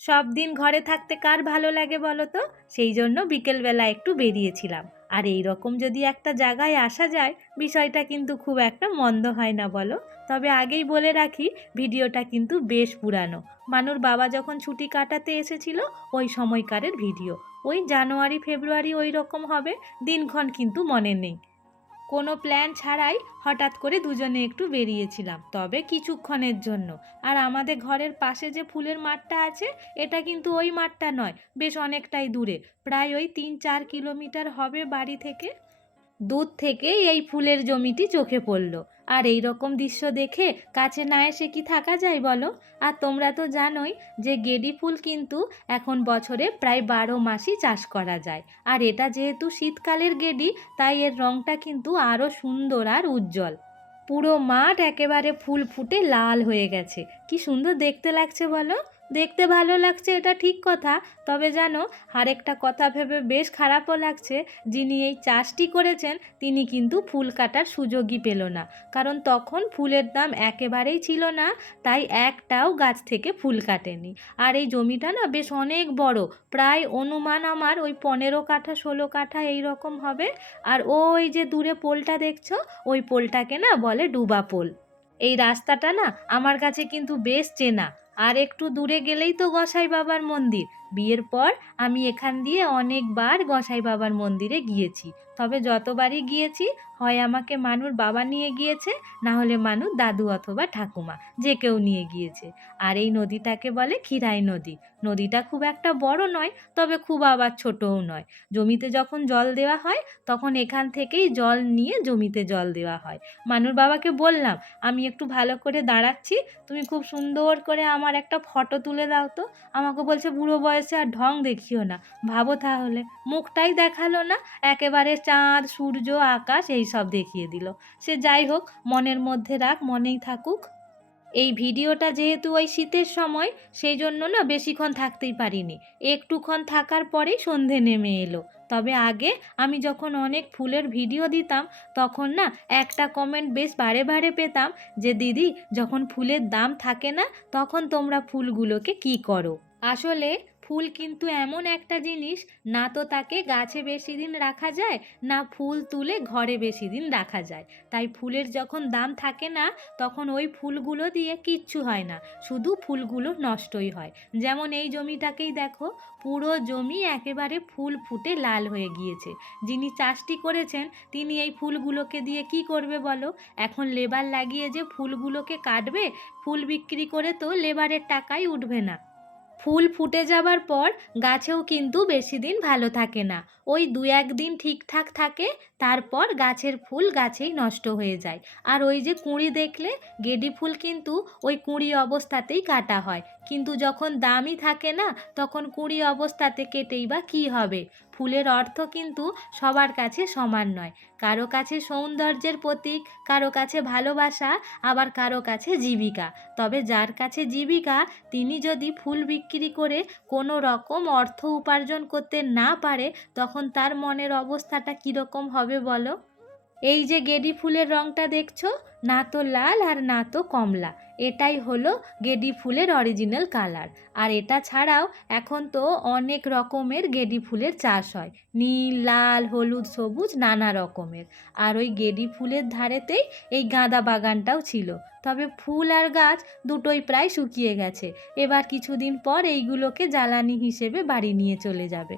সব দিন ঘরে থাকতে কার ভালো লাগে বলো তো? সেই জন্য বিকেলবেলা একটু বেরিয়েছিলাম। আর এই রকম যদি একটা জায়গায় আসা যায়, বিষয়টা কিন্তু খুব একটা মন্দ হয় না বলো। তবে আগেই বলে রাখি, ভিডিওটা কিন্তু বেশ পুরানো। মানুর বাবা যখন ছুটি কাটাতে এসেছিল, ওই সময়কারের ভিডিও। ওই জানুয়ারি, ফেব্রুয়ারি ওই রকম হবে, দিনক্ষণ কিন্তু মনে নেই। কোনো প্ল্যান ছাড়াই হঠাৎ করে দুজনে একটু বেরিয়েছিলাম। তবে কিছুক্ষণের জন্য। আর আমাদের ঘরের পাশে যে ফুলের মাঠটা আছে, এটা কিন্তু ওই মাঠটা নয়, বেশ অনেকটাই দূরে। প্রায় ওই তিন চার কিলোমিটার হবে বাড়ি থেকে। দূর থেকে এই ফুলের জমিটি চোখে পড়ল। আর এই রকম দৃশ্য দেখে কাছে না এসে কি থাকা যায় বলো? আর তোমরা তো জানোই যে গেডি ফুল কিন্তু এখন বছরে প্রায় বারো মাসই চাষ করা যায়। আর এটা যেহেতু শীতকালের গেডি তাই এর রঙটা কিন্তু আরও সুন্দর আর উজ্জ্বল। পুরো মাঠ একেবারে ফুল ফুটে লাল হয়ে গেছে। কি সুন্দর দেখতে লাগছে বলো? দেখতে ভালো লাগছে, এটা ঠিক কথা। তবে জানো, আরেকটা কথা ভেবে বেশ খারাপও লাগছে, যিনি এই চাষটি করেছেন, তিনি কিন্তু ফুল কাটার সুযোগই পেল না। কারণ তখন ফুলের দাম একেবারেই ছিল না, তাই একটাও গাছ থেকে ফুল কাটেনি। আর এই জমিটা না বেশ অনেক বড়, প্রায় অনুমান আমার ওই পনেরো কাঠা, ষোলো কাঠা এই রকম হবে। আর ওই যে দূরে পোলটা দেখছ, ওই পোলটাকে না বলে ডুবা পোল। এই রাস্তাটা না আমার কাছে কিন্তু বেশ চেনা। আর একটু দূরে গেলেই তো গসাই বাবার মন্দির। বিয়ের পর আমি এখান দিয়ে অনেকবার গসাই বাবার মন্দিরে গিয়েছি। তবে যতবারই গিয়েছি হয় আমাকে মানুর বাবা নিয়ে গিয়েছে, না হলে মানুর দাদু অথবা ঠাকুমা, যে কেউ নিয়ে গিয়েছে। আর এই নদীটাকে বলে ক্ষীরাই নদী। নদীটা খুব একটা বড় নয়, তবে খুব আবার ছোটও নয়। জমিতে যখন জল দেওয়া হয়, তখন এখান থেকেই জল নিয়ে জমিতে জল দেওয়া হয়। মানুর বাবাকে বললাম, আমি একটু ভালো করে দাঁড়াচ্ছি, তুমি খুব সুন্দর করে আমার একটা ফটো তুলে দাও তো। আমাকে বলছে, বুড়ো বয়সে আর ঢং দেখিও না। ভাবো তাহলে। মুখটাই দেখাল না, একেবারে চাঁদ, সূর্য, আকাশ, এই সব দেখিয়ে দিল। সে যাই হোক, মনের মধ্যে রাখ মনেই থাকুক। এই ভিডিওটা যেহেতু ওই শীতের সময়, সেই জন্য না বেশিক্ষণ থাকতেই পারিনি। একটুক্ষণ থাকার পরেই সন্ধে নেমে এলো। তবে আগে আমি যখন অনেক ফুলের ভিডিও দিতাম, তখন না একটা কমেন্ট বেশ বারে বারে পেতাম যে, দিদি, যখন ফুলের দাম থাকে না, তখন তোমরা ফুলগুলোকে কি করো? আসলে ফুল কিন্তু এমন একটা জিনিস, না তো তাকে গাছে বেশি দিন রাখা যায়, না ফুল তুলে ঘরে বেশি দিন রাখা যায়। তাই ফুলের যখন দাম থাকে না, তখন ওই ফুলগুলো দিয়ে কিচ্ছু হয় না, শুধু ফুলগুলো নষ্টই হয়। যেমন এই জমিটাকেই দেখো, পুরো জমি একেবারে ফুল ফুটে লাল হয়ে গিয়েছে। যিনি চাষটি করেছেন, তিনি এই ফুলগুলোকে দিয়ে কি করবে বলো? এখন লেবার লাগিয়ে যে ফুলগুলোকে কাটবে, ফুল বিক্রি করে তো লেবারের টাকাই উঠবে না। ফুল ফুটে যাবার পর গাছেও কিন্তু বেশি দিন ভালো থাকে না। ওই দু একদিন ঠিকঠাক থাকে, তারপর গাছের ফুল গাছেই নষ্ট হয়ে যায়। আর ওই যে কুঁড়ি দেখলে, গেডি ফুল কিন্তু ওই কুঁড়ি অবস্থাতেই কাটা হয়। কিন্তু যখন দামই থাকে না, তখন কুঁড়ি অবস্থাতে কেটেই বা কী হবে? ফুলের অর্থ কিন্তু সবার কাছে সমান নয়। কারও কাছে সৌন্দর্যের প্রতীক, কারও কাছে ভালোবাসা, আবার কারও কাছে জীবিকা। তবে যার কাছে জীবিকা, তিনি যদি ফুল বিক্রি করে কোনো রকম অর্থ উপার্জন করতে না পারে, তখন তার মনের অবস্থাটা কীরকম হবে বলো? এই যে গেডি ফুলের রঙটা দেখছ, না তো লাল আর না তো কমলা। এটাই হলো গেডি ফুলের অরিজিনাল কালার আর এটা ছাড়াও এখন তো অনেক রকমের গেডি ফুলের চাষ হয়। নীল, লাল, হলুদ, সবুজ, নানা রকমের। আর ওই গেডি ফুলের ধারেতেই এই গাঁদা বাগানটাও ছিল। তবে ফুল আর গাছ দুটোই প্রায় শুকিয়ে গেছে। এবার কিছুদিন পর এইগুলোকে জ্বালানি হিসেবে বাড়ি নিয়ে চলে যাবে।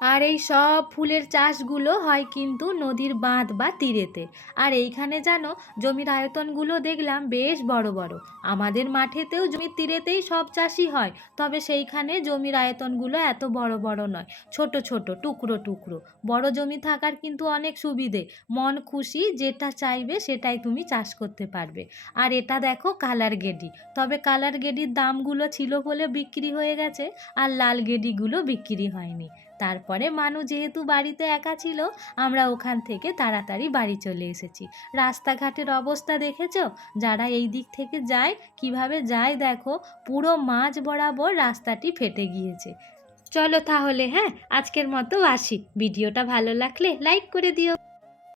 আর এই সব ফুলের চাষগুলো হয় কিন্তু নদীর বাঁধ বা তীরেতে। আর এইখানে জানো জমির আয়তনগুলো দেখলাম বেশ বড় বড়। আমাদের মাঠেতেও জমির তীরেতেই সব চাষই হয়, তবে সেইখানে জমির আয়তনগুলো এত বড় বড় নয়, ছোট ছোট, টুকরো টুকরো। বড় জমি থাকার কিন্তু অনেক সুবিধে, মন খুশি যেটা চাইবে সেটাই তুমি চাষ করতে পারবে। আর এটা দেখো কালার গেডি, তবে কালার গেডির দামগুলো ছিল বলে বিক্রি হয়ে গেছে, আর লাল গেডিগুলো বিক্রি হয়নি। তারপরে মানু যেহেতু বাড়িতে একা ছিল, আমরা ওখান থেকে তাড়াতাড়ি বাড়ি চলে এসেছি। রাস্তাঘাটের অবস্থা দেখেছ? যারা এই দিক থেকে যায়, কীভাবে যায় দেখো, পুরো মাঝ বরাবর রাস্তাটি ফেটে গিয়েছে। চলো তাহলে হ্যাঁ? আজকের মতো আসি। ভিডিওটা ভালো লাগলে লাইক করে দিও।